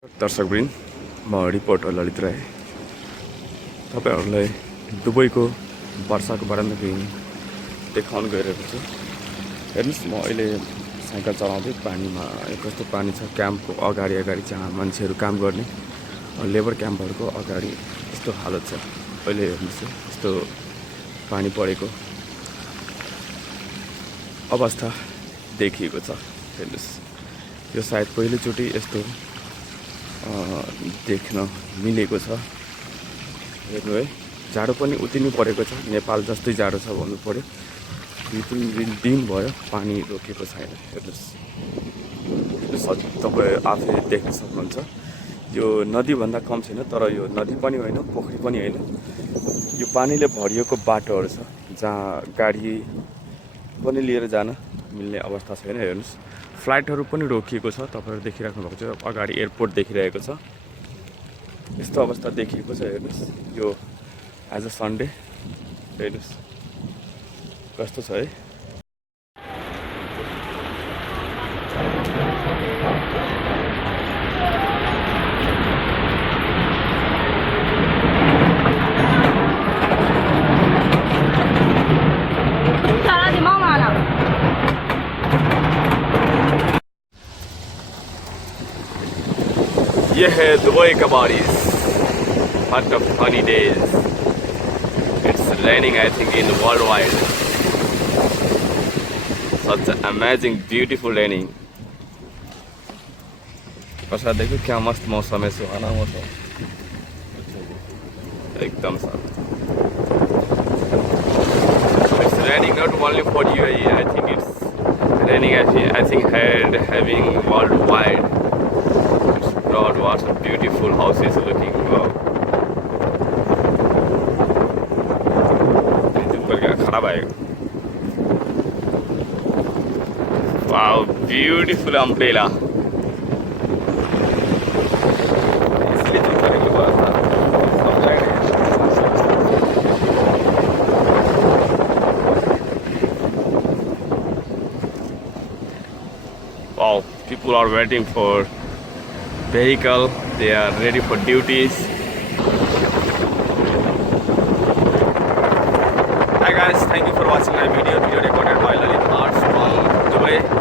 दर्शकवृन्द, म रिपोर्टर ललित राय तपाईहरुलाई दुबईको वर्षाको बारेमा देखाउन गइरहेको छु। हेर्नुस्, म अहिले साइकल चलाउँदै पानीमा कस्तो पानी छ। क्याम्पको अगाडि जहाँ मान्छेहरू काम गर्ने लेबर क्याम्पहरूको अगाडि यस्तो हालत छ। अहिले हेर्नुस्, यस्तो पानी परेको अवस्था देखिएको छ। हेर्नुस्, यो सायद पहिलोचोटि यस्तो देख्न मिलेको छ। हेर्नु है, जाडो पनि उति नै परेको छ। नेपाल जस्तै जाडो छ भन्नु पर्यो। 2-3 दिन भयो पानी रोकेको छैन। हेर्नुस्, तपाईँ आफै देख्न सक्नुहुन्छ। यो नदीभन्दा कम छैन, तर यो नदी पनि होइन, पोखरी पनि होइन। यो पानीले भरिएको बाटोहरू छ जहाँ गाडी पनि लिएर जान मिल्ने अवस्था छैन। हेर्नुस्, फ्लाइटहरू पनि रोकिएको छ। तपाईहरु देखिराख्नु भएको छ, अगाडि एयरपोर्ट देखिरहेको छ। यस्तो अवस्था देखिएको छ। हेर्नुस्, यो आज सन्डे। हेर्नुस् कस्तो छ है। यह है दुबई का बारिश। What a funny days. It's raining, I think, in worldwide. Such an amazing, beautiful raining. वर्षा देखो क्या मस्त मौसम है, सुहाना मौसम एकदम सा। It's raining not only for UAE. I think it's raining. I think having worldwide. God, what a beautiful house is looking. Wow. Wow, beautiful umbrella. Wow, people are waiting for vehicle. They are ready for duties. Hi guys, thank you for watching my video recorded by Lalit Arts from Dubai.